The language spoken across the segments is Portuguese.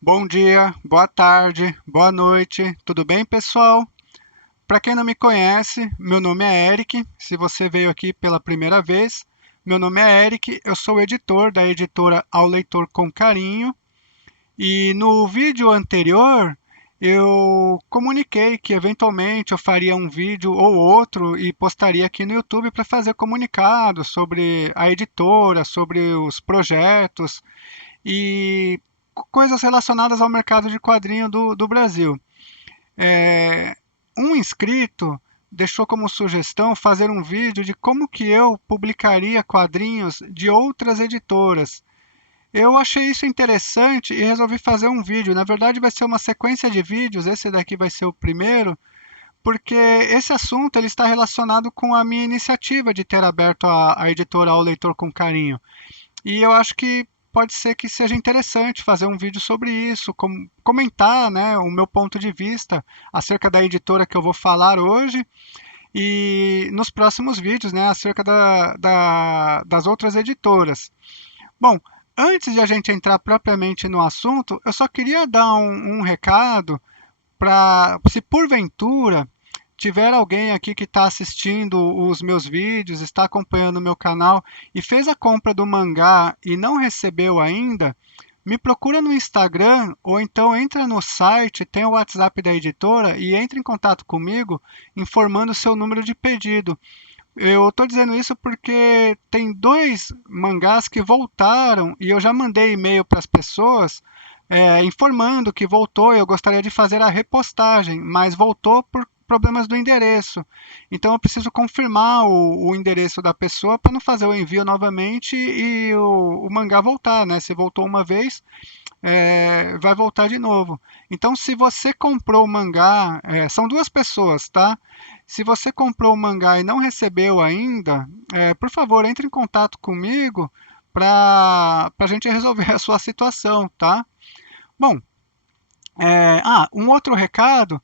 Bom dia, boa tarde, boa noite, tudo bem, pessoal? Para quem não me conhece, meu nome é Eric. Se você veio aqui pela primeira vez, meu nome é Eric, eu sou editor da editora Ao Leitor com Carinho. E no vídeo anterior, eu comuniquei que eventualmente eu faria um vídeo ou outro e postaria aqui no YouTube para fazer comunicado sobre a editora, sobre os projetos e coisas relacionadas ao mercado de quadrinho do Brasil. É, um inscrito deixou como sugestão fazer um vídeo de como que eu publicaria quadrinhos de outras editoras. Eu achei isso interessante e resolvi fazer um vídeo. Na verdade, vai ser uma sequência de vídeos. Esse daqui vai ser o primeiro, porque esse assunto ele está relacionado com a minha iniciativa de ter aberto a editora Ao Leitor com Carinho. E eu acho que pode ser que seja interessante fazer um vídeo sobre isso, comentar, né, o meu ponto de vista acerca da editora que eu vou falar hoje e nos próximos vídeos, né, acerca das outras editoras. Bom, antes de a gente entrar propriamente no assunto, eu só queria dar um recado para, se porventura tiver alguém aqui que está assistindo os meus vídeos, está acompanhando o meu canal e fez a compra do mangá e não recebeu ainda, me procura no Instagram ou então entra no site, tem o WhatsApp da editora e entre em contato comigo informando o seu número de pedido. Eu estou dizendo isso porque tem dois mangás que voltaram e eu já mandei e-mail para as pessoas informando que voltou. Eu gostaria de fazer a repostagem, mas voltou por problemas do endereço. Então eu preciso confirmar o endereço da pessoa para não fazer o envio novamente e o mangá voltar, né? Se voltou uma vez, vai voltar de novo. Então, se você comprou o mangá, são duas pessoas, tá? Se você comprou o mangá e não recebeu ainda, por favor, entre em contato comigo para a gente resolver a sua situação, tá? Bom, um outro recado,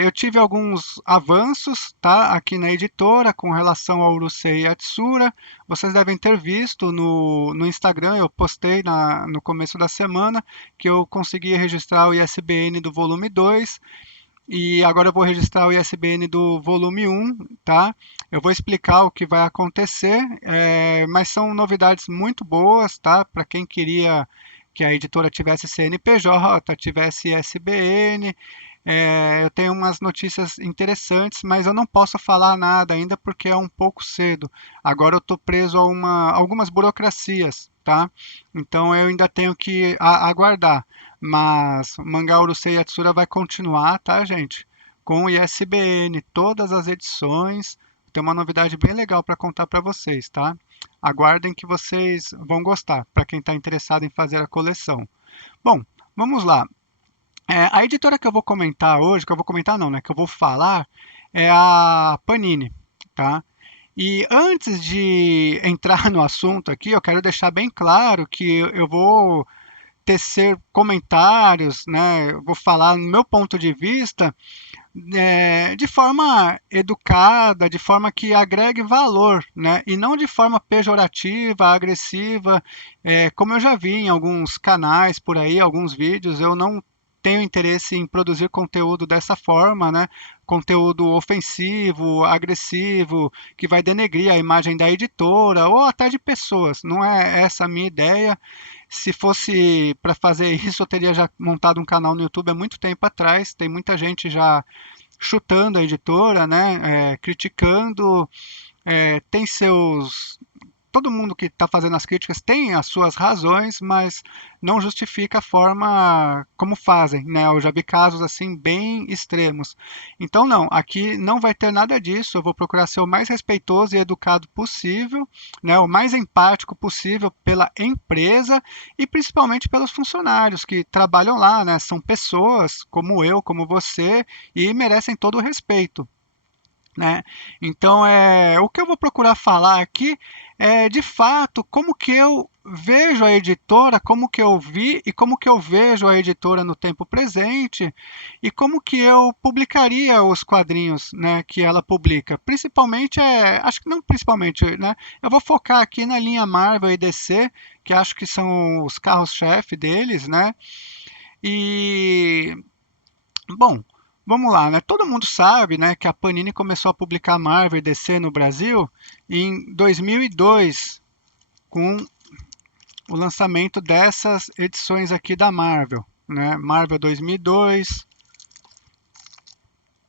eu tive alguns avanços, tá, aqui na editora com relação ao Urusei Yatsura. Vocês devem ter visto no Instagram, eu postei no começo da semana que eu consegui registrar o ISBN do volume 2 e agora eu vou registrar o ISBN do volume 1, tá? Eu vou explicar o que vai acontecer, mas são novidades muito boas, tá? Para quem queria que a editora tivesse CNPJ, tivesse ISBN, eu tenho umas notícias interessantes, mas eu não posso falar nada ainda porque é um pouco cedo. Agora eu estou preso a algumas burocracias, tá? Então eu ainda tenho que aguardar. Mas o Mangá Urusei Yatsura vai continuar, tá, gente? Com o ISBN, todas as edições. Tem uma novidade bem legal para contar para vocês, tá? Aguardem que vocês vão gostar, para quem está interessado em fazer a coleção. Bom, vamos lá. A editora que eu vou comentar hoje, que eu vou comentar não, né? Que eu vou falar, é a Panini, tá? E antes de entrar no assunto aqui, eu quero deixar bem claro que eu vou tecer comentários, né? Eu vou falar no meu ponto de vista, de forma educada, de forma que agregue valor, né? E não de forma pejorativa, agressiva, como eu já vi em alguns canais por aí, alguns vídeos, eu não tenho interesse em produzir conteúdo dessa forma, né? Conteúdo ofensivo, agressivo, que vai denegrir a imagem da editora ou até de pessoas. Não é essa a minha ideia. Se fosse para fazer isso, eu teria já montado um canal no YouTube há muito tempo atrás. Tem muita gente já chutando a editora, né? Criticando, tem seus. Todo mundo que está fazendo as críticas tem as suas razões, mas não justifica a forma como fazem, né? Eu já vi casos assim bem extremos. Então não, aqui não vai ter nada disso. Eu vou procurar ser o mais respeitoso e educado possível, né? O mais empático possível pela empresa e principalmente pelos funcionários que trabalham lá, né? São pessoas como eu, como você e merecem todo o respeito, né? Então, o que eu vou procurar falar aqui é, de fato, como que eu vejo a editora, como que eu vi e como que eu vejo a editora no tempo presente e como que eu publicaria os quadrinhos, né, que ela publica. Principalmente, acho que não principalmente, né, eu vou focar aqui na linha Marvel e DC, que acho que são os carros-chefe deles, né, E, bom, vamos lá, né? Todo mundo sabe, né, que a Panini começou a publicar Marvel e DC no Brasil em 2002, com o lançamento dessas edições aqui da Marvel, né? Marvel 2002,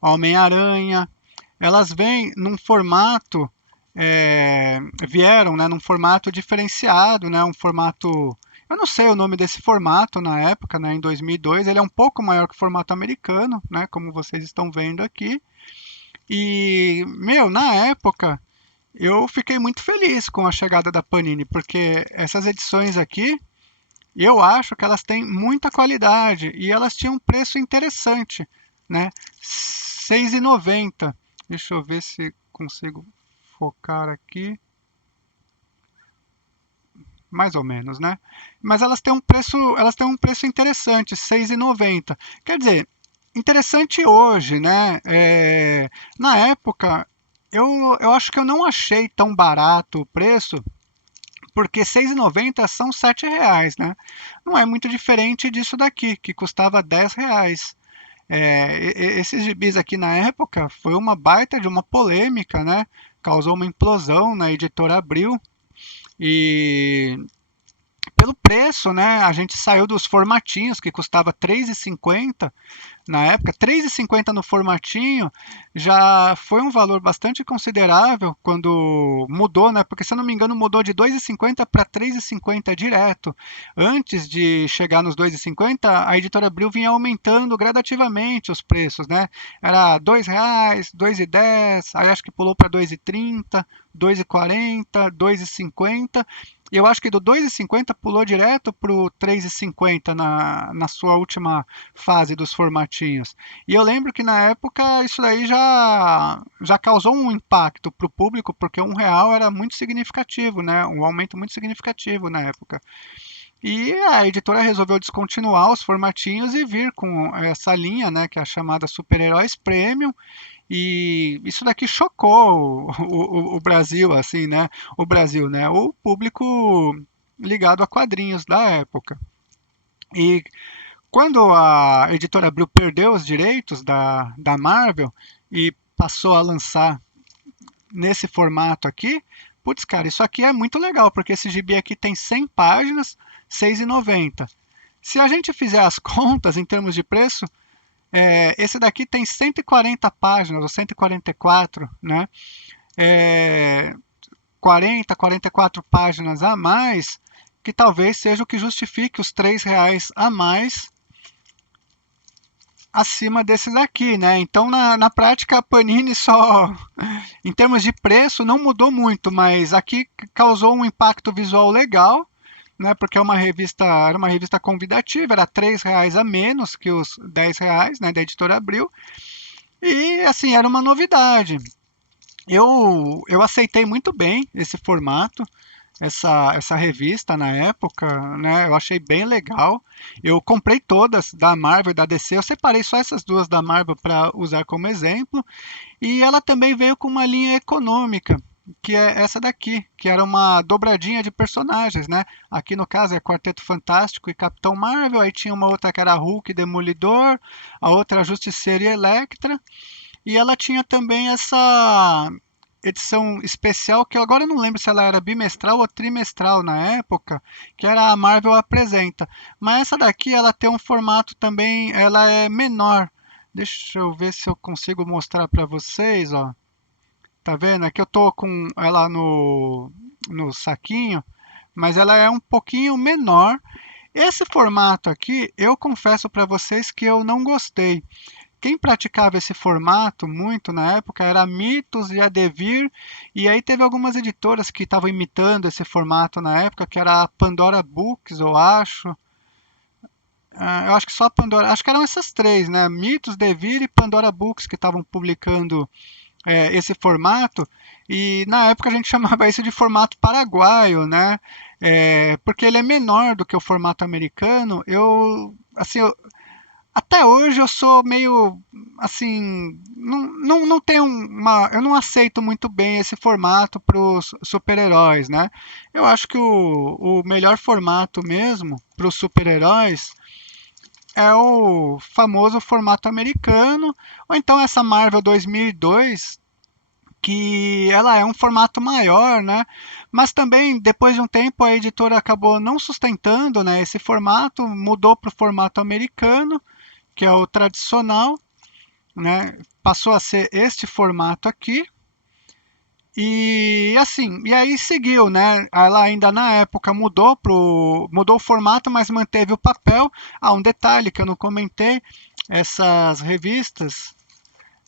Homem-Aranha. Elas vêm num formato, vieram, né, num formato diferenciado, né, um formato, eu não sei o nome desse formato na época, né, em 2002, ele é um pouco maior que o formato americano, né, como vocês estão vendo aqui, e, meu, na época, eu fiquei muito feliz com a chegada da Panini, porque essas edições aqui, eu acho que elas têm muita qualidade e elas tinham um preço interessante, né? R$ 6,90. Deixa eu ver se consigo focar aqui. Mais ou menos, né? Mas elas têm um preço interessante, R$ 6,90. Quer dizer, interessante hoje, né? Na época, eu acho que eu não achei tão barato o preço, porque R$ 6,90 são R$ 7, né? Não é muito diferente disso daqui, que custava R$ 10. Esses gibis aqui na época foi uma baita de uma polêmica, né? Causou uma implosão na editora Abril e pelo preço, né? A gente saiu dos formatinhos que custava R$ 3,50 na época, R$ 3,50 no formatinho já foi um valor bastante considerável quando mudou, né? Porque se eu não me engano mudou de 2,50 para 3,50 direto. Antes de chegar nos 2,50, a editora Abril vinha aumentando gradativamente os preços, né? Era R$ 2, R$ 2,10, aí acho que pulou para R$ 2,30, R$ 2,40, R$ 2,50. E eu acho que do 2,50 pulou direto para o 3,50 na sua última fase dos formatinhos. E eu lembro que na época isso daí já causou um impacto para o público, porque R$ 1 era muito significativo, né? Um aumento muito significativo na época. E a editora resolveu descontinuar os formatinhos e vir com essa linha, né, que é a chamada Super-Heróis Premium, e isso daqui chocou o Brasil, assim, né? O Brasil, né? O público ligado a quadrinhos da época. E quando a editora Abril perdeu os direitos da Marvel e passou a lançar nesse formato aqui, putz, cara, isso aqui é muito legal, porque esse gibi aqui tem 100 páginas, R$ 6,90. Se a gente fizer as contas em termos de preço, esse daqui tem 140 páginas, ou 144, né? É, 40, 44 páginas a mais, que talvez seja o que justifique os R$ 3 a mais acima desses aqui, né? Então, na prática, a Panini só, em termos de preço, não mudou muito, mas aqui causou um impacto visual legal, né? Porque era uma revista convidativa, era R$ 3 a menos que os R$ 10, né? Da editora Abril, e assim, era uma novidade. Eu aceitei muito bem esse formato, essa revista na época, né? Eu achei bem legal. Eu comprei todas da Marvel e da DC. Eu separei só essas duas da Marvel para usar como exemplo. E ela também veio com uma linha econômica, que é essa daqui, que era uma dobradinha de personagens, né? Aqui no caso é Quarteto Fantástico e Capitão Marvel. Aí tinha uma outra que era Hulk e Demolidor, a outra Justiceira e Elektra. E ela tinha também essa edição especial, que eu agora não lembro se ela era bimestral ou trimestral na época, que era a Marvel Apresenta. Mas essa daqui, ela tem um formato também, ela é menor. Deixa eu ver se eu consigo mostrar para vocês, ó. Tá vendo? Aqui eu tô com ela no saquinho, mas ela é um pouquinho menor. Esse formato aqui, eu confesso para vocês que eu não gostei. Quem praticava esse formato muito na época era a Mitos e a Devir, e aí teve algumas editoras que estavam imitando esse formato na época, que era a Pandora Books, eu acho. Eu acho que só a Pandora, acho que eram essas três, né? Mitos, Devir e Pandora Books que estavam publicando esse formato, e na época a gente chamava isso de formato paraguaio, né? Porque ele é menor do que o formato americano. Assim, até hoje eu sou meio assim, não tenho eu não aceito muito bem esse formato para os super-heróis, né? Eu acho que o melhor formato mesmo para os super-heróis é o famoso formato americano, ou então essa Marvel 2002, que ela é um formato maior, né? Mas também depois de um tempo a editora acabou não sustentando, né, esse formato, mudou para o formato americano, que é o tradicional, né? Passou a ser este formato aqui. E assim, e aí seguiu, né? Ela ainda na época mudou o formato, mas manteve o papel. Ah, um detalhe que eu não comentei, essas revistas,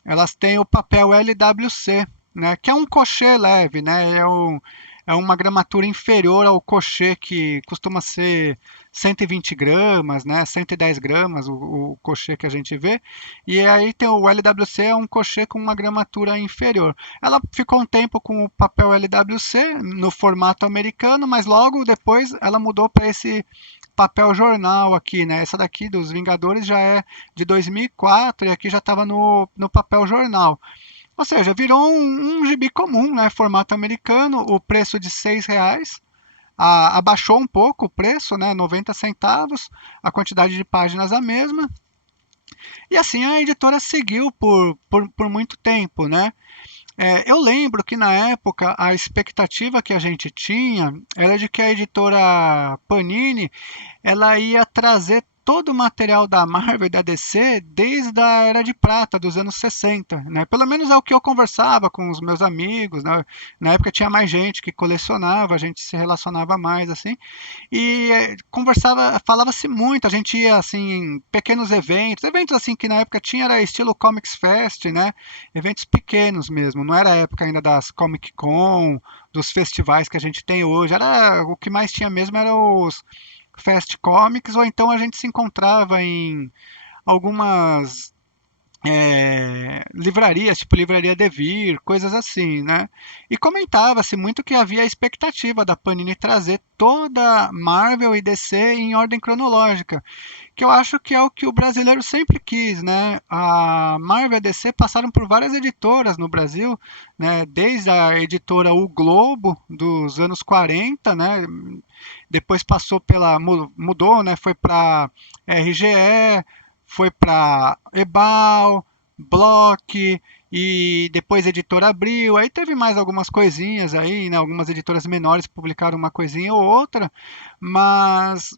elas têm o papel LWC, né? Que é um cochê leve, né? É uma gramatura inferior ao cochê que costuma ser 120 gramas, né? 110 gramas, o cochê que a gente vê. E aí tem o LWC, é um cochê com uma gramatura inferior. Ela ficou um tempo com o papel LWC no formato americano, mas logo depois ela mudou para esse papel jornal aqui, né? Essa daqui dos Vingadores já é de 2004 e aqui já estava no papel jornal. Ou seja, virou um gibi comum, né? Formato americano, o preço de R$ 6. Abaixou um pouco o preço, né? 90 centavos, a quantidade de páginas a mesma. E assim a editora seguiu por muito tempo, né? Eu lembro que na época a expectativa que a gente tinha era de que a editora Panini ela ia trazer todo o material da Marvel e da DC desde a Era de Prata, dos anos 60, né? Pelo menos é o que eu conversava com os meus amigos, né? Na época tinha mais gente que colecionava, a gente se relacionava mais, assim, e conversava, falava-se muito, a gente ia, assim, em pequenos eventos assim que na época tinha, era estilo Comics Fest, né? Eventos pequenos mesmo, não era a época ainda das Comic Con, dos festivais que a gente tem hoje, era o que mais tinha mesmo era os Fast Comics, ou então a gente se encontrava em algumas livrarias, tipo Livraria Devir, coisas assim, né? E comentava-se muito que havia a expectativa da Panini trazer toda Marvel e DC em ordem cronológica, que eu acho que é o que o brasileiro sempre quis, né? A Marvel e a DC passaram por várias editoras no Brasil, né? Desde a editora O Globo dos anos 40, né? Depois passou mudou, né? Foi para RGE, foi para Ebal, Block e depois Editora Abril. Aí teve mais algumas coisinhas aí, né? Algumas editoras menores publicaram uma coisinha ou outra, mas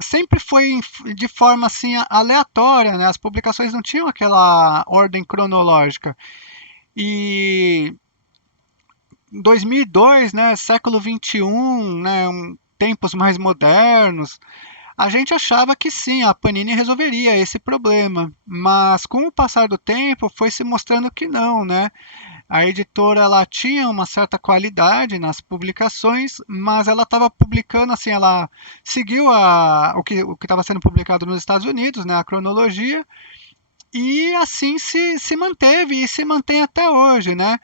sempre foi de forma assim aleatória, né? As publicações não tinham aquela ordem cronológica. E em 2002, né, século 21, né, tempos mais modernos, a gente achava que sim, a Panini resolveria esse problema, mas com o passar do tempo foi se mostrando que não, né? A editora ela tinha uma certa qualidade nas publicações, mas ela estava publicando assim, ela seguiu o que estava sendo publicado nos Estados Unidos, né, a cronologia, e assim se manteve e se mantém até hoje, né?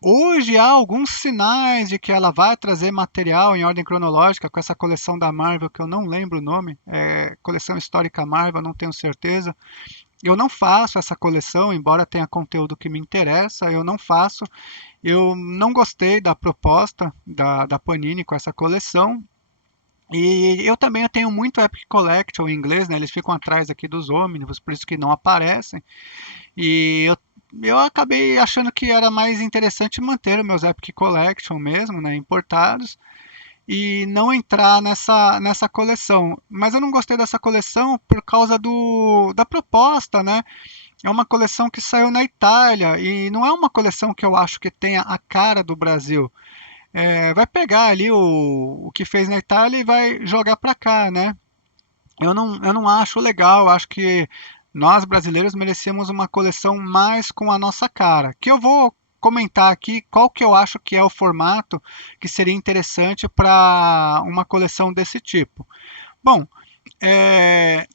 Hoje há alguns sinais de que ela vai trazer material em ordem cronológica com essa coleção da Marvel, que eu não lembro o nome, coleção histórica Marvel, não tenho certeza. Eu não faço essa coleção, embora tenha conteúdo que me interessa, eu não faço. Eu não gostei da proposta da Panini com essa coleção. E eu também tenho muito Epic Collection em inglês, né? Eles ficam atrás aqui dos ônibus, por isso que não aparecem. E eu acabei achando que era mais interessante manter os meus Epic Collection mesmo, né, importados, e não entrar nessa coleção. Mas eu não gostei dessa coleção por causa da proposta, né? É uma coleção que saiu na Itália e não é uma coleção que eu acho que tenha a cara do Brasil. Vai pegar ali o que fez na Itália e vai jogar para cá, né? Eu não acho legal, eu acho que nós brasileiros merecemos uma coleção mais com a nossa cara. Que eu vou comentar aqui qual que eu acho que é o formato que seria interessante para uma coleção desse tipo. Bom, é,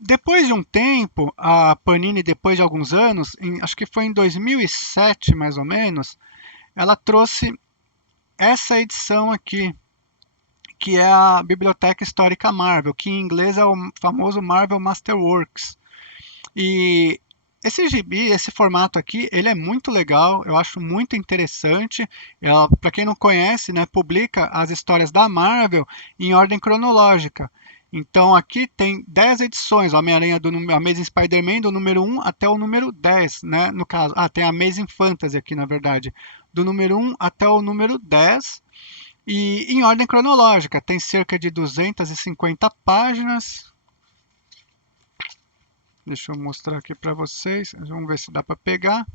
depois de um tempo, a Panini, depois de alguns anos, acho que foi em 2007 mais ou menos, ela trouxe essa edição aqui, que é a Biblioteca Histórica Marvel, que em inglês é o famoso Marvel Masterworks. E esse gibi, esse formato aqui, ele é muito legal, eu acho muito interessante. Para quem não conhece, né, publica as histórias da Marvel em ordem cronológica. Então aqui tem 10 edições, Homem-Aranha do Amazing Spider-Man do número 1 até o número 10, né? No caso, tem a Amazing Fantasy aqui, na verdade, do número 1 até o número 10, e em ordem cronológica, tem cerca de 250 páginas. Deixa eu mostrar aqui para vocês, vamos ver se dá para pegar.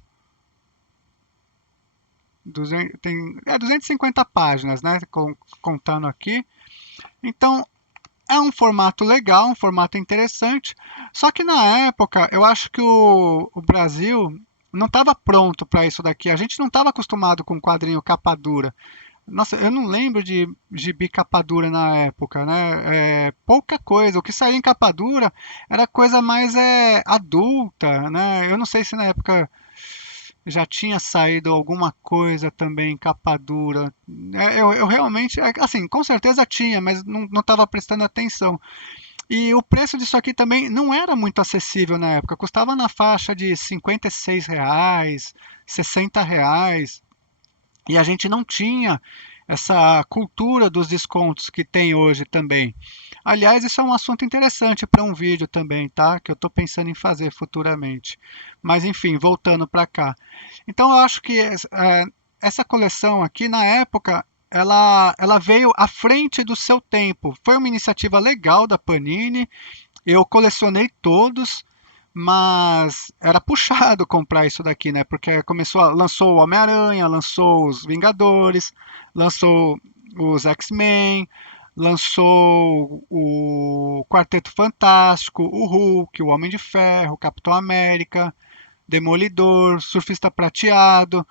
250 páginas, né? Contando aqui. Então, é um formato legal, um formato interessante. Só que na época, eu acho que o Brasil não estava pronto para isso daqui. A gente não estava acostumado com quadrinho capa dura. Nossa, eu não lembro de gibi capa dura na época, né? Pouca coisa. O que saía em capa dura era coisa mais adulta, né? Eu não sei se na época já tinha saído alguma coisa também em capa dura. Eu realmente, assim, com certeza tinha, mas não estava prestando atenção. E o preço disso aqui também não era muito acessível na época, custava na faixa de R$ 56, R$ 60. E a gente não tinha essa cultura dos descontos que tem hoje também. Aliás, isso é um assunto interessante para um vídeo também, tá? Que eu estou pensando em fazer futuramente. Mas enfim, voltando para cá. Então eu acho que essa coleção aqui, na época, ela veio à frente do seu tempo. Foi uma iniciativa legal da Panini. Eu colecionei todos, mas era puxado comprar isso daqui, né? Porque lançou o Homem-Aranha, lançou os Vingadores, lançou os X-Men, lançou o Quarteto Fantástico, o Hulk, o Homem de Ferro, o Capitão América, Demolidor, Surfista Prateado.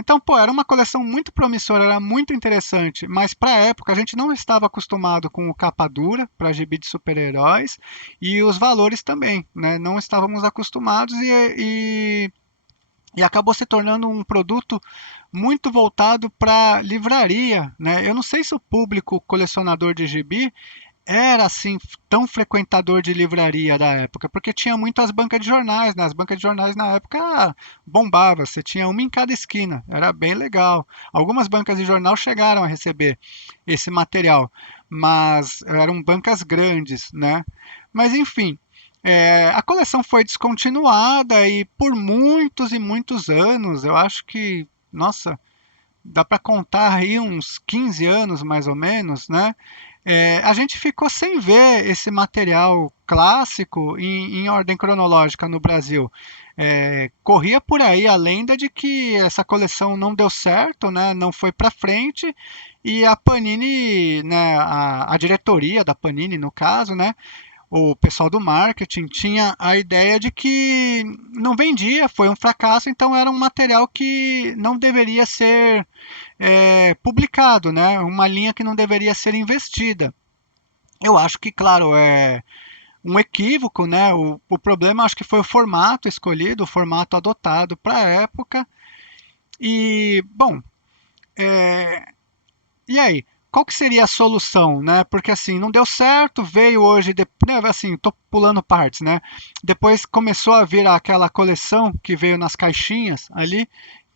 Então, pô, era uma coleção muito promissora, era muito interessante, mas para a época a gente não estava acostumado com o capa dura para gibi de super-heróis e os valores também, né? Não estávamos acostumados e acabou se tornando um produto muito voltado para livraria, né? Eu não sei se o público colecionador de gibi era assim tão frequentador de livraria da época, porque tinha muitas bancas de jornais, né? As bancas de jornais na época bombava, você tinha uma em cada esquina, era bem legal. Algumas bancas de jornal chegaram a receber esse material, mas eram bancas grandes, né? Mas enfim, a coleção foi descontinuada e por muitos e muitos anos, eu acho que, nossa, dá para contar aí uns 15 anos mais ou menos, né? A gente ficou sem ver esse material clássico em ordem cronológica no Brasil. Corria por aí a lenda de que essa coleção não deu certo, né? Não foi para frente e a Panini, né? A diretoria da Panini, no caso, né? O pessoal do marketing tinha a ideia de que não vendia, foi um fracasso, então era um material que não deveria ser publicado, né? Uma linha que não deveria ser investida. Eu acho que, claro, é um equívoco, né? O problema acho que foi o formato escolhido, o formato adotado para a época. E, bom, e aí? Qual que seria a solução, né? Porque assim, não deu certo, veio hoje, né, assim, tô pulando partes, né? Depois começou a vir aquela coleção que veio nas caixinhas ali,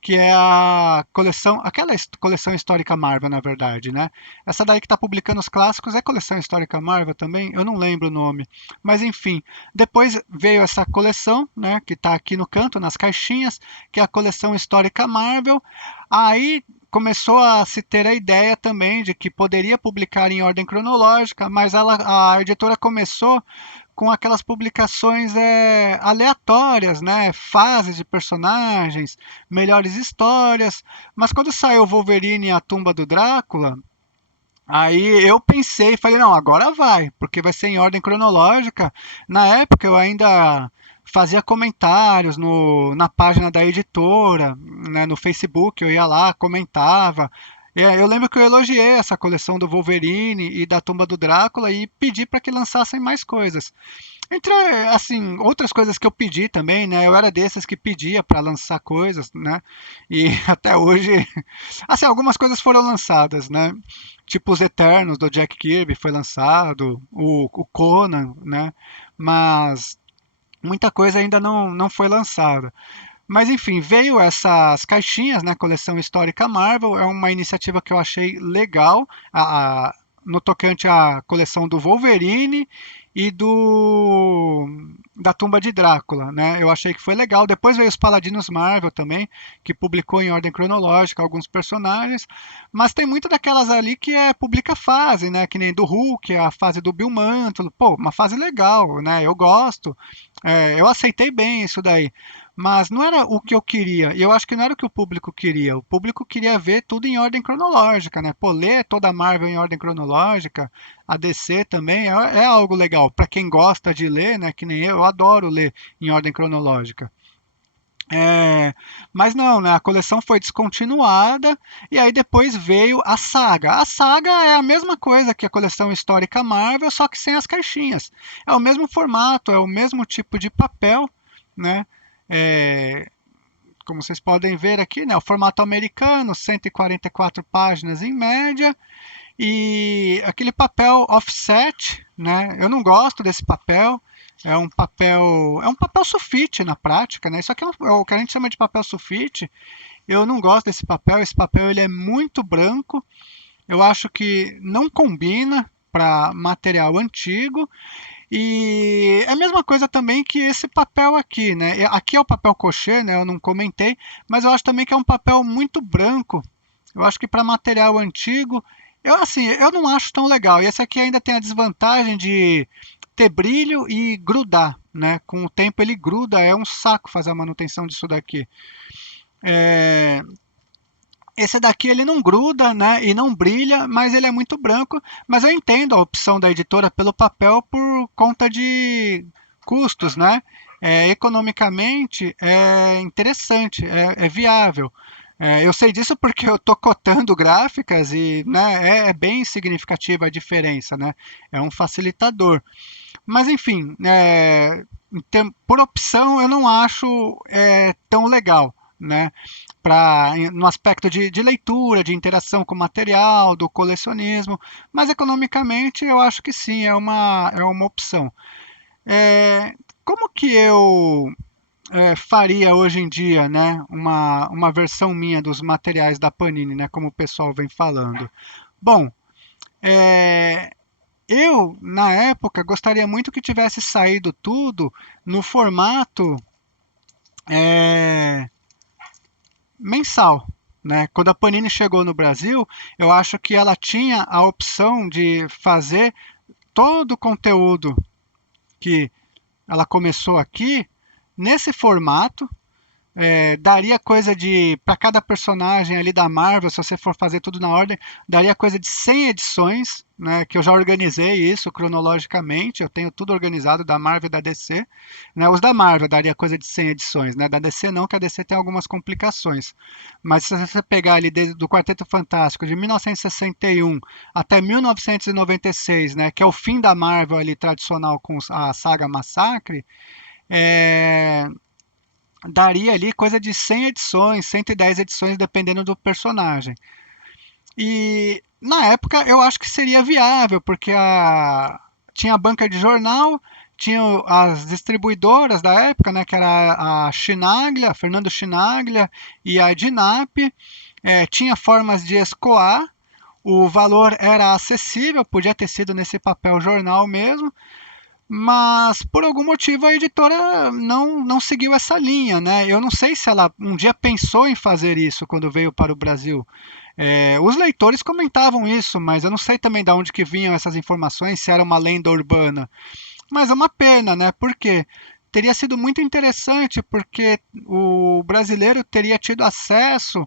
que é a coleção, aquela coleção histórica Marvel, na verdade, né? Essa daí que está publicando os clássicos é coleção histórica Marvel também, eu não lembro o nome, mas enfim. Depois veio essa coleção, né? Que está aqui no canto, nas caixinhas, que é a coleção histórica Marvel. Aí começou a se ter a ideia também de que poderia publicar em ordem cronológica, mas a editora começou com aquelas publicações aleatórias, né? Fases de personagens, melhores histórias. Mas quando saiu Wolverine e a Tumba do Drácula, aí eu pensei, falei, não, agora vai, porque vai ser em ordem cronológica. Na época eu ainda fazia comentários na página da editora, né, no Facebook, eu ia lá, comentava. Eu lembro que eu elogiei essa coleção do Wolverine e da Tumba do Drácula e pedi para que lançassem mais coisas. Entre, assim, outras coisas que eu pedi também, né? Eu era desses que pedia para lançar coisas, né? E até hoje, assim, algumas coisas foram lançadas, né? Tipo os Eternos do Jack Kirby foi lançado, o Conan, né? Mas muita coisa ainda não foi lançada. Mas enfim, veio essas caixinhas, né? Coleção Histórica Marvel, é uma iniciativa que eu achei legal. no tocante à coleção do Wolverine e da Tumba de Drácula, né? Eu achei que foi legal. Depois veio os Paladinos Marvel também, que publicou em ordem cronológica alguns personagens, mas tem muito daquelas ali que publica fase, né? Que nem do Hulk, a fase do Bill Mantlo, pô, uma fase legal, né? Eu gosto, eu aceitei bem isso daí. Mas não era o que eu queria, e eu acho que não era o que o público queria. O público queria ver tudo em ordem cronológica, né? Pô, ler toda a Marvel em ordem cronológica, a DC também é algo legal. Para quem gosta de ler, né? Que nem eu adoro ler em ordem cronológica. É, mas não, né? A coleção foi descontinuada e aí depois veio a saga. A saga é a mesma coisa que a coleção histórica Marvel, só que sem as caixinhas. É o mesmo formato, é o mesmo tipo de papel, né? É, como vocês podem ver aqui, né? O formato americano, 144 páginas em média, e aquele papel offset, né? Eu não gosto desse papel. É um papel sulfite na prática, né? Isso aqui é o que a gente chama de papel sulfite. Eu não gosto desse papel. Esse papel ele é muito branco. Eu acho que não combina para material antigo. E é a mesma coisa também que esse papel aqui, né? Aqui é o papel cochê, né? Eu não comentei, mas eu acho também que é um papel muito branco. Eu acho que para material antigo, eu não acho tão legal. E esse aqui ainda tem a desvantagem de ter brilho e grudar, né? Com o tempo ele gruda, é um saco fazer a manutenção disso daqui. É, esse daqui ele não gruda, né, e não brilha, mas ele é muito branco. Mas eu entendo a opção da editora pelo papel por conta de custos, né? Economicamente é interessante, é viável. Eu sei disso porque eu estou cotando gráficas e, né, é bem significativa a diferença, né? É um facilitador. Mas enfim, por opção eu não acho tão legal, né? No aspecto de leitura, de interação com o material, do colecionismo, mas economicamente eu acho que sim, é uma opção. Como que eu faria hoje em dia, né, uma versão minha dos materiais da Panini, né, como o pessoal vem falando? Bom, é, eu, na época, gostaria muito que tivesse saído tudo no formato é, mensal. Né? Quando a Panini chegou no Brasil, eu acho que ela tinha a opção de fazer todo o conteúdo que ela começou aqui nesse formato. Daria coisa de, para cada personagem ali da Marvel, se você for fazer tudo na ordem, daria coisa de 100 edições, né, que eu já organizei isso cronologicamente, eu tenho tudo organizado da Marvel e da DC, né, os da Marvel daria coisa de 100 edições, né, da DC não, que a DC tem algumas complicações, mas se você pegar ali desde do Quarteto Fantástico de 1961 até 1996, né, que é o fim da Marvel ali tradicional com a saga Massacre, é, daria ali coisa de 100 edições, 110 edições, dependendo do personagem. E na época eu acho que seria viável, porque tinha a banca de jornal, tinha as distribuidoras da época, né, que era a Chinaglia, a Fernando Chinaglia e a Dinap, tinha formas de escoar, o valor era acessível, podia ter sido nesse papel jornal mesmo, mas por algum motivo a editora não seguiu essa linha, né? Eu não sei se ela um dia pensou em fazer isso quando veio para o Brasil. Os leitores comentavam isso, mas eu não sei também de onde que vinham essas informações, se era uma lenda urbana. Mas é uma pena, né? Porque teria sido muito interessante, porque o brasileiro teria tido acesso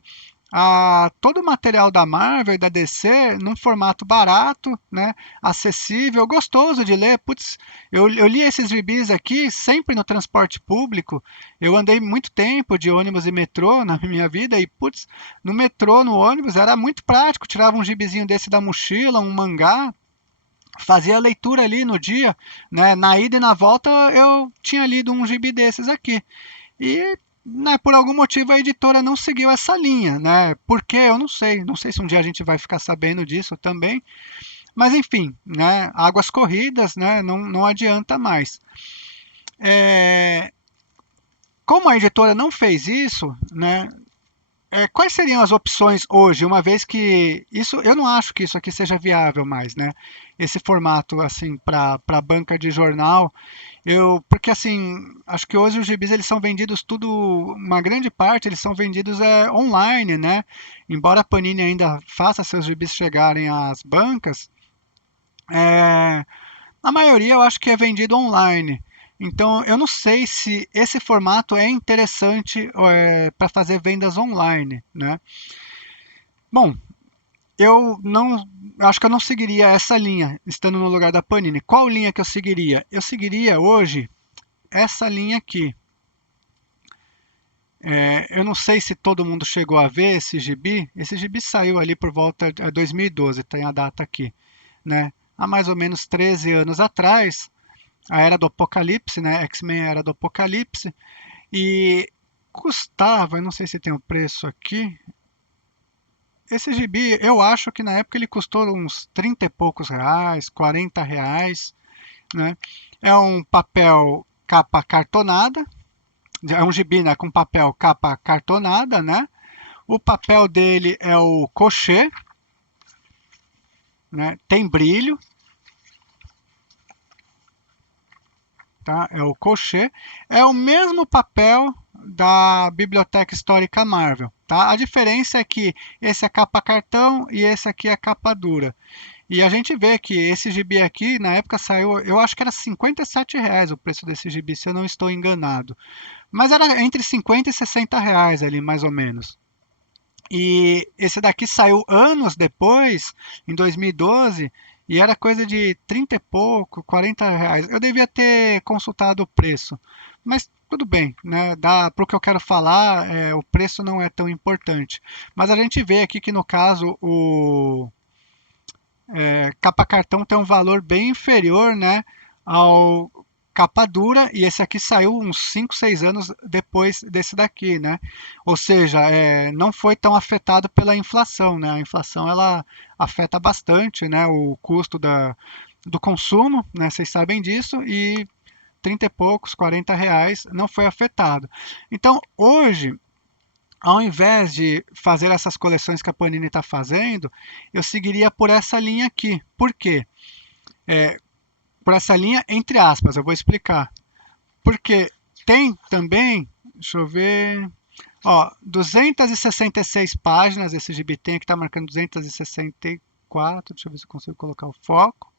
a todo o material da Marvel e da DC num formato barato, né, acessível, gostoso de ler. Putz, eu li esses gibis aqui sempre no transporte público. Eu andei muito tempo de ônibus e metrô na minha vida e, putz, no metrô, no ônibus, era muito prático. Tirava um gibizinho desse da mochila, um mangá, fazia a leitura ali no dia, né? Na ida e na volta eu tinha lido um gibi desses aqui. E, né, por algum motivo a editora não seguiu essa linha, né? Por quê? Eu não sei. Não sei se um dia a gente vai ficar sabendo disso também. Mas enfim, né? Águas corridas, né? Não adianta mais. Como a editora não fez isso, né? quais seriam as opções hoje, uma vez que isso, eu não acho que isso aqui seja viável mais, né? Esse formato assim para banca de jornal, porque assim, acho que hoje os gibis eles são vendidos tudo, uma grande parte eles são vendidos online, né? Embora a Panini ainda faça seus gibis chegarem às bancas, é, a maioria eu acho que é vendido online. Então, eu não sei se esse formato é interessante para fazer vendas online, né? Bom, eu não acho que eu não seguiria essa linha, estando no lugar da Panini. Qual linha que eu seguiria? Eu seguiria hoje essa linha aqui. Eu não sei se todo mundo chegou a ver esse gibi. Esse gibi saiu ali por volta de 2012, tem a data aqui, né? Há mais ou menos 13 anos atrás, a Era do Apocalipse, né? X-Men Era do Apocalipse, e custava, eu não sei se tem o preço aqui. Esse gibi, eu acho que na época ele custou uns 30 e poucos reais, 40 reais, né? É um papel capa cartonada, é um gibi, né, com papel capa cartonada, né? O papel dele é o crochê, né? Tem brilho, tá? É o crochê. É o mesmo papel da Biblioteca Histórica Marvel, tá? A diferença é que esse é capa cartão e esse aqui é capa dura. E a gente vê que esse gibi aqui, na época saiu, eu acho que era R$ 57 o preço desse gibi, se eu não estou enganado. Mas era entre 50 e 60 reais ali, mais ou menos. E esse daqui saiu anos depois, em 2012, e era coisa de 30 e pouco, 40 reais. Eu devia ter consultado o preço, mas tudo bem, né? Para o que eu quero falar, o preço não é tão importante. Mas a gente vê aqui que no caso o capa cartão tem um valor bem inferior, né, ao capa dura, e esse aqui saiu uns 5, 6 anos depois desse daqui, né? Ou seja, não foi tão afetado pela inflação, né? A inflação ela afeta bastante, né, o custo do consumo, né? Vocês sabem disso, e 30 e poucos, 40 reais não foi afetado. Então, hoje, ao invés de fazer essas coleções que a Panini está fazendo, eu seguiria por essa linha aqui. Por quê? Por essa linha, entre aspas, eu vou explicar. Porque tem também, deixa eu ver, ó, 266 páginas, esse gibi tem que está marcando 264, deixa eu ver se eu consigo colocar o foco.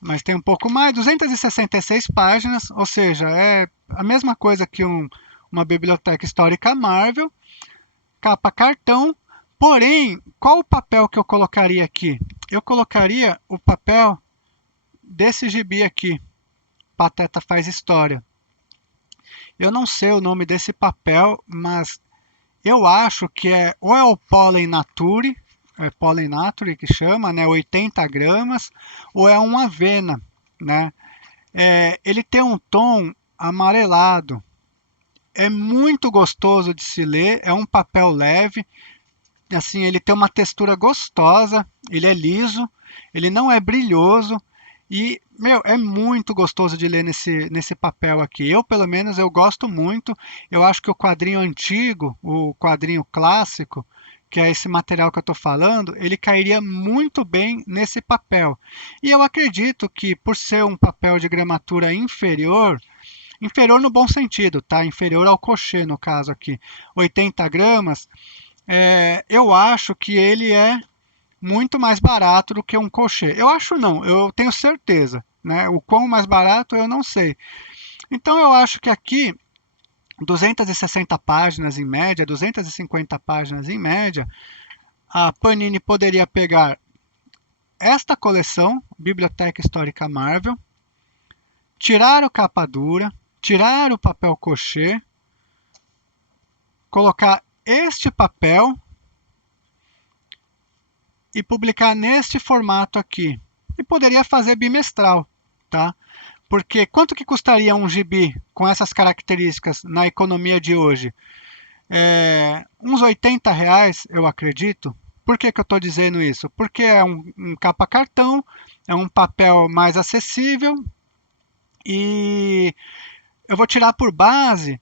Mas tem um pouco mais, 266 páginas, ou seja, é a mesma coisa que uma biblioteca histórica Marvel, capa cartão. Porém, qual o papel que eu colocaria aqui? Eu colocaria o papel desse gibi aqui, Pateta Faz História. Eu não sei o nome desse papel, mas eu acho que ou é o Pollen Nature, é Pollen Nature que chama, né, 80 gramas, ou é um Avena, né? Ele tem um tom amarelado, é muito gostoso de se ler, é um papel leve, assim, ele tem uma textura gostosa, ele é liso, ele não é brilhoso e, meu, é muito gostoso de ler nesse papel aqui. Eu, pelo menos, eu gosto muito. Eu acho que o quadrinho antigo, o quadrinho clássico, que é esse material que eu estou falando, ele cairia muito bem nesse papel. E eu acredito que, por ser um papel de gramatura inferior, inferior no bom sentido, tá? Inferior ao crochê, no caso aqui, 80 gramas, eu acho que ele é muito mais barato do que um crochê. Eu acho não, eu tenho certeza. Né? O quão mais barato eu não sei. Então eu acho que aqui 260 páginas em média, 250 páginas em média, a Panini poderia pegar esta coleção, Biblioteca Histórica Marvel, tirar o capa dura, tirar o papel crochê, colocar este papel e publicar neste formato aqui. E poderia fazer bimestral, tá? Porque quanto que custaria um gibi com essas características na economia de hoje? Uns 80 reais, eu acredito. Por que eu estou dizendo isso? Porque é um capa cartão, é um papel mais acessível e eu vou tirar por base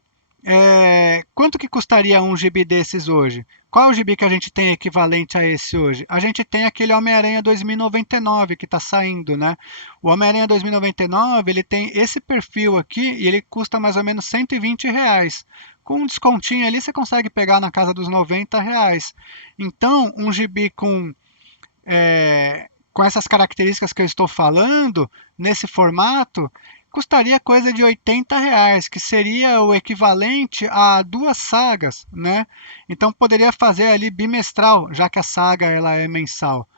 Quanto que custaria um gibi desses hoje? Qual é o gibi que a gente tem equivalente a esse hoje? A gente tem aquele Homem-Aranha 2099 que está saindo, né? O Homem-Aranha 2099 ele tem esse perfil aqui e ele custa mais ou menos R$ 120. Com um descontinho ali você consegue pegar na casa dos R$ 90. Então, um gibi com essas características que eu estou falando, nesse formato, custaria coisa de R$ 80, que seria o equivalente a duas sagas, né? Então poderia fazer ali bimestral, já que a saga ela é mensal.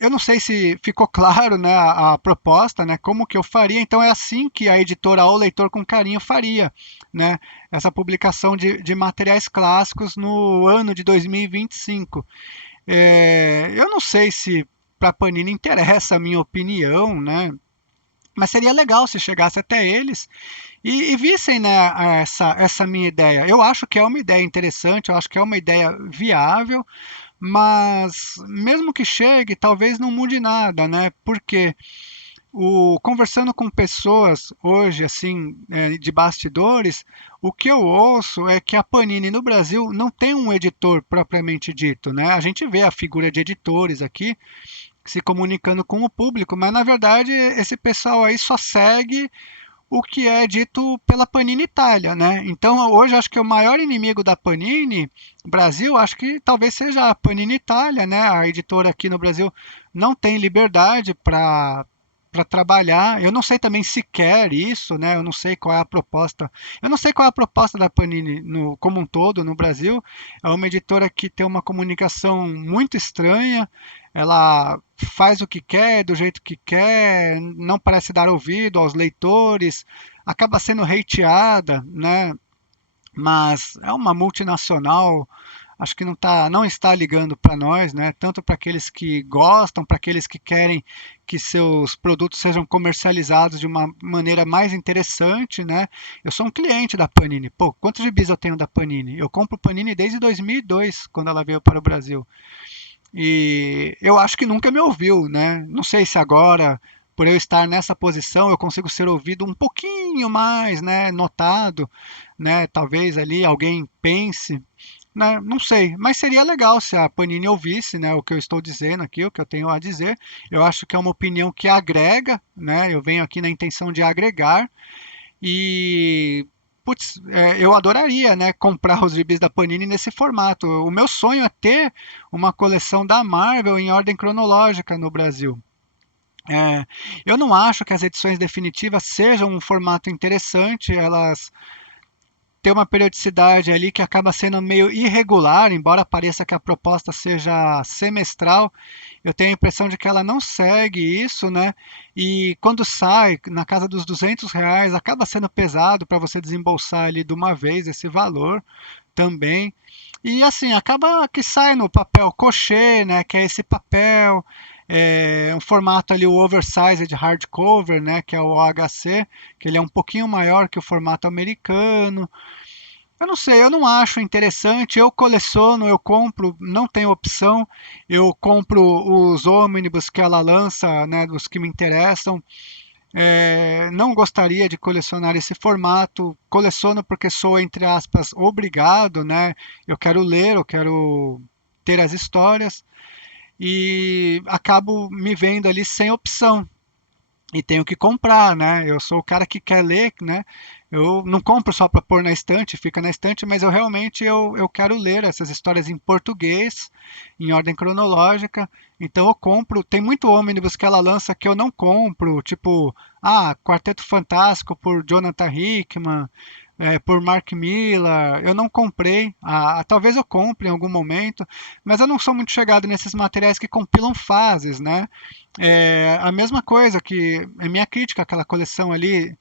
Eu não sei se ficou claro, né, a proposta, né, como que eu faria. Então é assim que a editora ou leitor com carinho faria, né, essa publicação de materiais clássicos no ano de 2025. Eu não sei se para a Panini interessa a minha opinião, né? Mas seria legal se chegasse até eles e vissem, né, essa minha ideia. Eu acho que é uma ideia interessante, eu acho que é uma ideia viável, mas mesmo que chegue, talvez não mude nada, né? Porque conversando com pessoas hoje, assim, de bastidores, o que eu ouço é que a Panini no Brasil não tem um editor propriamente dito, né? A gente vê a figura de editores aqui se comunicando com o público, mas na verdade esse pessoal aí só segue o que é dito pela Panini Itália, né? Então hoje acho que o maior inimigo da Panini Brasil, acho que talvez seja a Panini Itália, né? A editora aqui no Brasil não tem liberdade para trabalhar. Eu não sei também se quer isso, né? Eu não sei qual é a proposta. Eu não sei qual é a proposta da Panini como um todo no Brasil. É uma editora que tem uma comunicação muito estranha. Ela faz o que quer, do jeito que quer, não parece dar ouvido aos leitores, acaba sendo hateada, né? Mas é uma multinacional, acho que não está ligando para nós, né? Tanto para aqueles que gostam, para aqueles que querem que seus produtos sejam comercializados de uma maneira mais interessante, né? Eu sou um cliente da Panini. Pô, quantos gibis eu tenho da Panini? Eu compro Panini desde 2002, quando ela veio para o Brasil. E eu acho que nunca me ouviu, né? Não sei se agora, por eu estar nessa posição, eu consigo ser ouvido um pouquinho mais, né? Notado, né? Talvez ali alguém pense, né? Não sei, mas seria legal se a Panini ouvisse, né? O que eu estou dizendo aqui, o que eu tenho a dizer. Eu acho que é uma opinião que agrega, né? Eu venho aqui na intenção de agregar e putz, eu adoraria, né, comprar os gibis da Panini nesse formato. O meu sonho é ter uma coleção da Marvel em ordem cronológica no Brasil. É, eu não acho que as edições definitivas sejam um formato interessante, elas têm uma periodicidade ali que acaba sendo meio irregular, embora pareça que a proposta seja semestral, eu tenho a impressão de que ela não segue isso, né? E quando sai na casa dos R$ 200, acaba sendo pesado para você desembolsar ali de uma vez esse valor também. E assim, acaba que sai no papel cochê, né? Que é esse papel, um formato ali, o oversized hardcover, né? Que é o OHC, que ele é um pouquinho maior que o formato americano. Eu não sei, eu não acho interessante. Eu coleciono, eu compro, não tenho opção. Eu compro os ônibus que ela lança, né, dos que me interessam. Não gostaria de colecionar esse formato. Coleciono porque sou, entre aspas, obrigado, né? Eu quero ler, eu quero ter as histórias e acabo me vendo ali sem opção e tenho que comprar, né? Eu sou o cara que quer ler, né? Eu não compro só para pôr na estante, fica na estante, mas eu realmente eu quero ler essas histórias em português, em ordem cronológica. Então eu compro. Tem muito ônibus que ela lança que eu não compro, tipo, Quarteto Fantástico por Jonathan Hickman, por Mark Millar. Eu não comprei. Talvez eu compre em algum momento, mas eu não sou muito chegado nesses materiais que compilam fases, né? A mesma coisa que é minha crítica àquela coleção ali,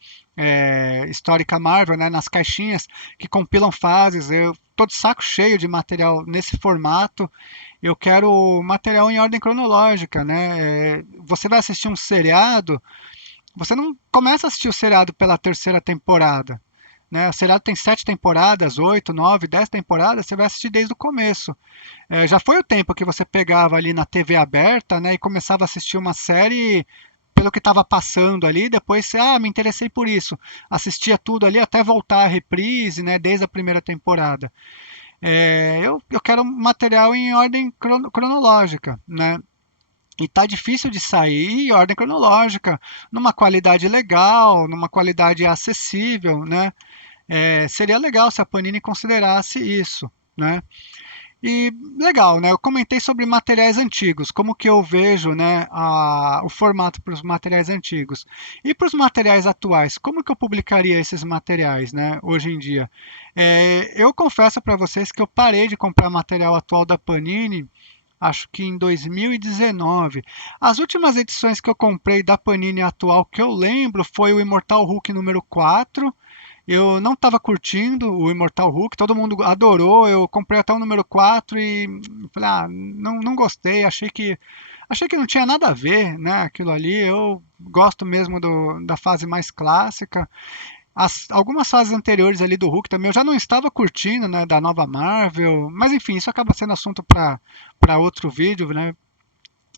histórica Marvel, né, nas caixinhas que compilam fases. Eu tô de saco cheio de material nesse formato. Eu quero material em ordem cronológica, né? Você vai assistir um seriado, você não começa a assistir o seriado pela terceira temporada. Né? O seriado tem 7 temporadas, 8, 9, 10 temporadas, você vai assistir desde o começo. Já foi o tempo que você pegava ali na TV aberta, né, e começava a assistir uma série pelo que estava passando ali, depois você, me interessei por isso, assistia tudo ali até voltar a reprise, né, desde a primeira temporada. Eu quero material em ordem cronológica, né? E tá difícil de sair em ordem cronológica, numa qualidade legal, numa qualidade acessível, né? Seria legal se a Panini considerasse isso, né? E legal, né? Eu comentei sobre materiais antigos, como que eu vejo, né, o formato para os materiais antigos. E para os materiais atuais, como que eu publicaria esses materiais, né, hoje em dia? Eu confesso para vocês que eu parei de comprar material atual da Panini, acho que em 2019. As últimas edições que eu comprei da Panini atual que eu lembro foi o Imortal Hulk número 4. Eu não estava curtindo o Immortal Hulk, todo mundo adorou. Eu comprei até o número 4 e falei, não gostei, achei que não tinha nada a ver, né, aquilo ali. Eu gosto mesmo da fase mais clássica. Algumas fases anteriores ali do Hulk também eu já não estava curtindo, né, da nova Marvel, mas enfim, isso acaba sendo assunto para outro vídeo, né?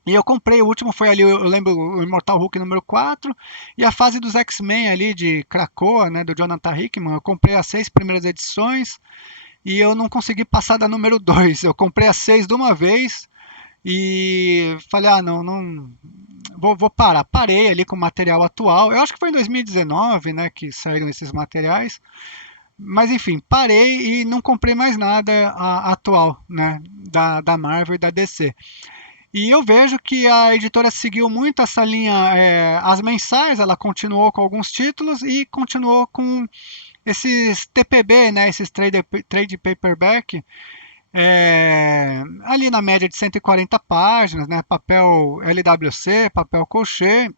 E eu comprei, o último foi ali, eu lembro, o Immortal Hulk número 4 e a fase dos X-Men ali de Krakoa, né, do Jonathan Hickman. Eu comprei as 6 primeiras edições e eu não consegui passar da número 2. Eu comprei as 6 de uma vez e falei, não, vou parar. Parei ali com o material atual. Eu acho que foi em 2019, né, que saíram esses materiais. Mas enfim, parei e não comprei mais nada atual, né, da Marvel e da DC. E eu vejo que a editora seguiu muito essa linha, as mensais, ela continuou com alguns títulos e continuou com esses TPB, né, esses trade paperback, ali na média de 140 páginas, né, papel LWC, papel crochê,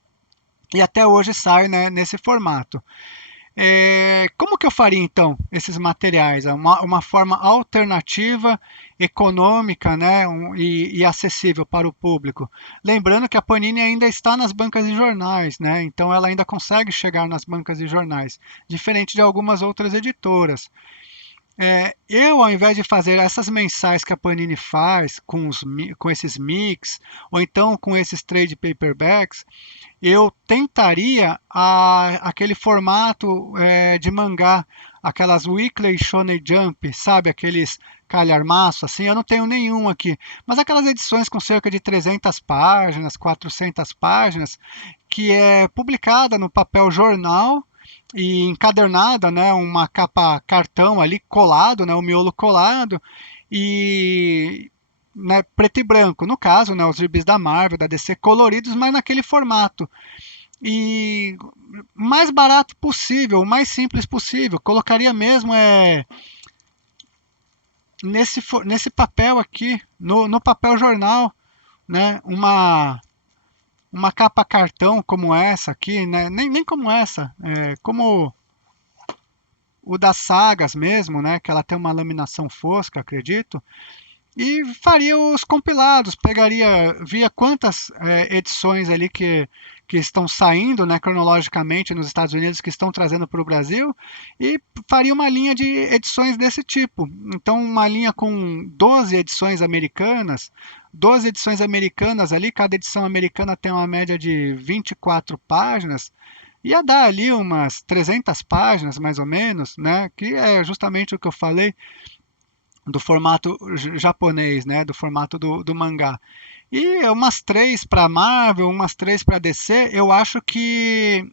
e até hoje sai, né, nesse formato. Como que eu faria então esses materiais? Uma forma alternativa, econômica, né, e acessível para o público. Lembrando que a Panini ainda está nas bancas de jornais, né, então ela ainda consegue chegar nas bancas de jornais, diferente de algumas outras editoras. Eu, ao invés de fazer essas mensais que a Panini faz com esses mix, ou então com esses trade paperbacks, eu tentaria aquele formato de mangá, aquelas Weekly Shonen Jump, sabe? Aqueles calhamaço, assim, eu não tenho nenhum aqui, mas aquelas edições com cerca de 300 páginas, 400 páginas, que é publicada no papel jornal e encadernada, né, uma capa cartão ali colado, né, o miolo colado e, né, preto e branco, no caso, né, os gibis da Marvel, da DC coloridos, mas naquele formato. E mais barato possível, o mais simples possível. Colocaria mesmo nesse papel aqui, no papel jornal, né, uma capa cartão como essa aqui, né, nem como essa, como o das sagas mesmo, né, que ela tem uma laminação fosca, acredito, e faria os compilados, via quantas edições ali que estão saindo, né, cronologicamente nos Estados Unidos, que estão trazendo para o Brasil, e faria uma linha de edições desse tipo. Então, uma linha com 12 edições americanas ali, cada edição americana tem uma média de 24 páginas, ia dar ali umas 300 páginas, mais ou menos, né, que é justamente o que eu falei, do formato japonês, né, do formato do mangá. E umas 3 para Marvel, umas 3 para DC, eu acho que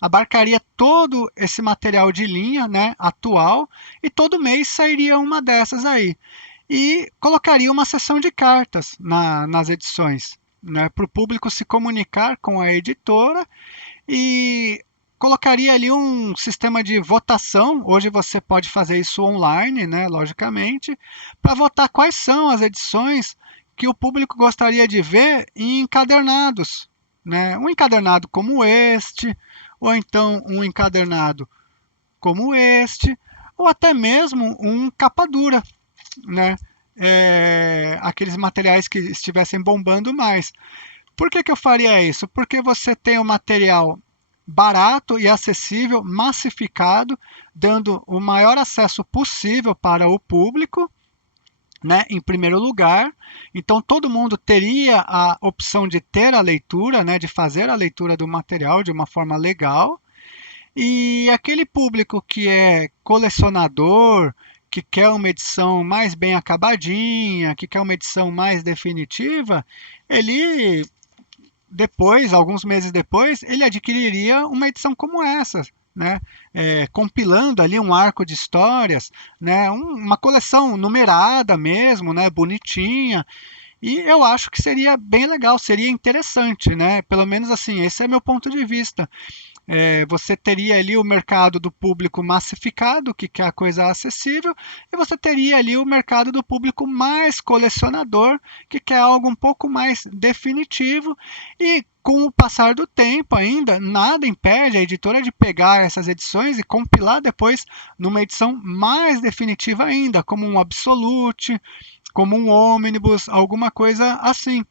abarcaria todo esse material de linha, né, atual, e todo mês sairia uma dessas aí. E colocaria uma seção de cartas nas edições, né, para o público se comunicar com a editora e colocaria ali um sistema de votação. Hoje você pode fazer isso online, né, logicamente, para votar quais são as edições que o público gostaria de ver em encadernados, né? Um encadernado como este, ou então um encadernado como este, ou até mesmo um capa dura, né? Aqueles materiais que estivessem bombando mais. Por que eu faria isso? Porque você tem o material barato e acessível, massificado, dando o maior acesso possível para o público, né, em primeiro lugar. Então, todo mundo teria a opção de ter a leitura, né, de fazer a leitura do material de uma forma legal. E aquele público que é colecionador, que quer uma edição mais bem acabadinha, que quer uma edição mais definitiva, ele depois, alguns meses depois, ele adquiriria uma edição como essa, né? Compilando ali um arco de histórias, né? Uma coleção numerada mesmo, né? Bonitinha. E eu acho que seria bem legal, seria interessante, né? Pelo menos assim, esse é meu ponto de vista. Você teria ali o mercado do público massificado, que quer a coisa acessível, e você teria ali o mercado do público mais colecionador, que quer algo um pouco mais definitivo, e com o passar do tempo ainda, nada impede a editora de pegar essas edições e compilar depois numa edição mais definitiva ainda, como um Absolute, como um Omnibus, alguma coisa assim.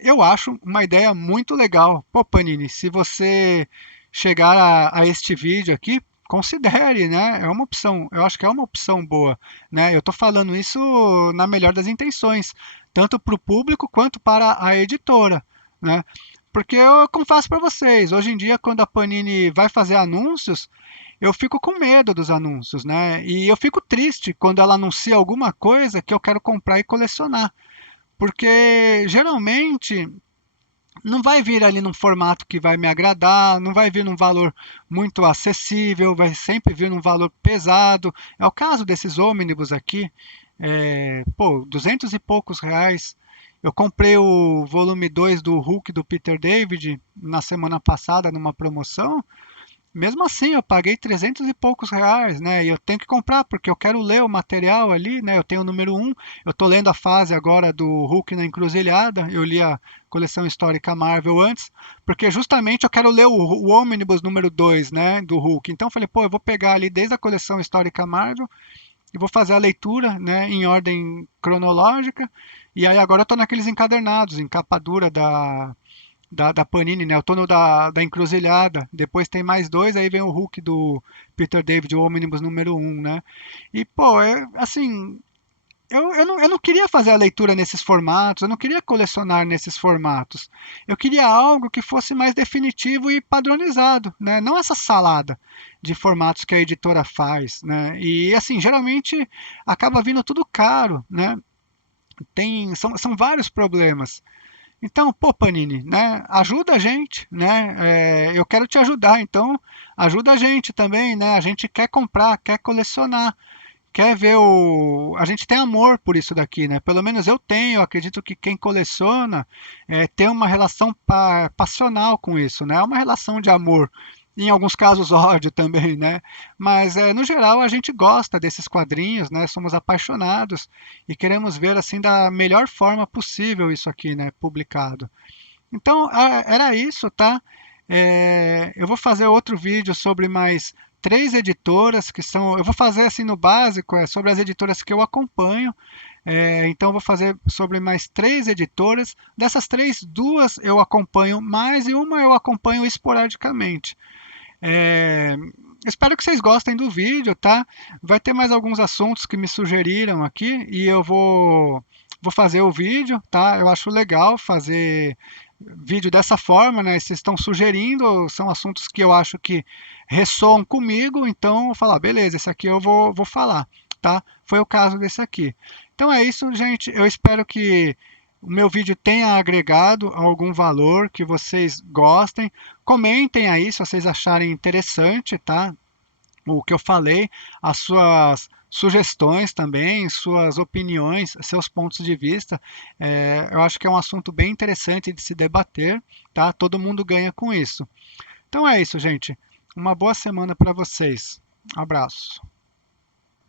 Eu acho uma ideia muito legal. Pô, Panini, se você chegar a este vídeo aqui, considere, né? É uma opção. Eu acho que é uma opção boa, né? Eu estou falando isso na melhor das intenções, tanto para o público quanto para a editora, né? Porque eu confesso para vocês, hoje em dia, quando a Panini vai fazer anúncios, eu fico com medo dos anúncios, né? E eu fico triste quando ela anuncia alguma coisa que eu quero comprar e colecionar, porque geralmente não vai vir ali num formato que vai me agradar, não vai vir num valor muito acessível, vai sempre vir num valor pesado. É o caso desses ônibus aqui, pô, 200 e poucos reais. Eu comprei o volume 2 do Hulk do Peter David na semana passada numa promoção. Mesmo assim, eu paguei 300 e poucos reais, né? E eu tenho que comprar porque eu quero ler o material ali, né? Eu tenho o número um, eu estou lendo a fase agora do Hulk na Encruzilhada. Eu li a coleção histórica Marvel antes, porque justamente eu quero ler o Omnibus número 2, né? Do Hulk. Então eu falei, pô, eu vou pegar ali desde a coleção histórica Marvel e vou fazer a leitura, né? Em ordem cronológica. E aí agora eu estou naqueles encadernados, em capa dura da Panini, né? Eu tô no da Encruzilhada. Depois tem mais dois, aí vem o Hulk do Peter David, o Omnibus número um, né? E, pô, assim, eu não queria fazer a leitura nesses formatos, eu não queria colecionar nesses formatos. Eu queria algo que fosse mais definitivo e padronizado, né? Não essa salada de formatos que a editora faz, né? E, assim, geralmente acaba vindo tudo caro, né? São vários problemas. Então, pô, Panini, né? Ajuda a gente, né? Eu quero te ajudar, então ajuda a gente também, né? A gente quer comprar, quer colecionar, quer ver o. A gente tem amor por isso daqui, né? Pelo menos eu tenho. Eu acredito que quem coleciona tem uma relação passional com isso, né? É uma relação de amor. Em alguns casos ódio também, né? Mas no geral a gente gosta desses quadrinhos, né? Somos apaixonados e queremos ver assim da melhor forma possível isso aqui, né? Publicado. Então, era isso, tá? Eu vou fazer outro vídeo sobre mais três editoras que são. Eu vou fazer assim no básico, sobre as editoras que eu acompanho. Então, eu vou fazer sobre mais três editoras. Dessas três, duas eu acompanho mais e uma eu acompanho esporadicamente. É, Espero que vocês gostem do vídeo, tá? Vai ter mais alguns assuntos que me sugeriram aqui e eu vou fazer o vídeo, tá? Eu acho legal fazer vídeo dessa forma, né? Vocês estão sugerindo, são assuntos que eu acho que ressoam comigo, então eu vou falar, beleza, esse aqui eu vou falar, tá? Foi o caso desse aqui. Então é isso, gente. Eu espero que o meu vídeo tenha agregado algum valor, que vocês gostem. Comentem aí se vocês acharem interessante, tá? O que eu falei, as suas sugestões também, suas opiniões, seus pontos de vista. Eu acho que é um assunto bem interessante de se debater, tá? Todo mundo ganha com isso. Então é isso, gente. Uma boa semana para vocês. Abraço.